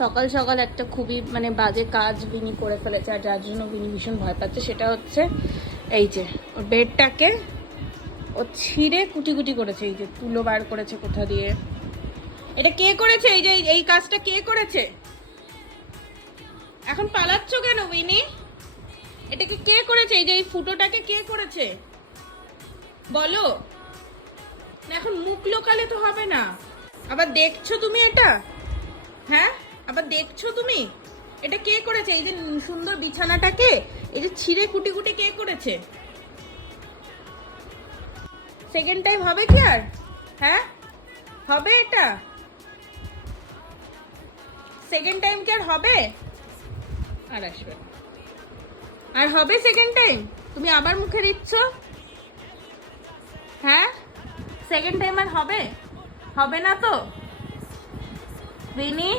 সকাল সকাল একটা খুবই মানে বাজে কাজ বিনি করে ফেলেছে, আর যার জন্য বিনি ভীষণ ভয় পাচ্ছে। সেটা হচ্ছে এই যে ওর বেডটাকে ও ছিঁড়ে কুটি কুটি করেছে, এই যে তুলো বার করেছে কোথা দিয়ে। এটা কে করেছে? এই যে এই কাজটা কে করেছে? এখন পালাচ্ছ কেন বিনি? এটাকে কে করেছে? এই যে এই ফুটোটাকে কে করেছে বলো না। এখন মুখ লোকালে তো হবে না। আবার দেখছো তুমি এটা? হ্যাঁ, আবার দেখছো তুমি? এটা কে করেছে? এই যে সুন্দর বিছানাটাকে এই যে ছিঁড়ে কুটি কুটি কে করেছে? সেকেন্ড টাইম হবে কি আর? হ্যাঁ, হবে এটা? সেকেন্ড টাইম কি আর হবে? আর আসবে না। আর হবে সেকেন্ড টাইম? তুমি আবার মুখে দিচ্ছ। হ্যাঁ, সেকেন্ড টাইম আর হবে? হবে না তো বিনি?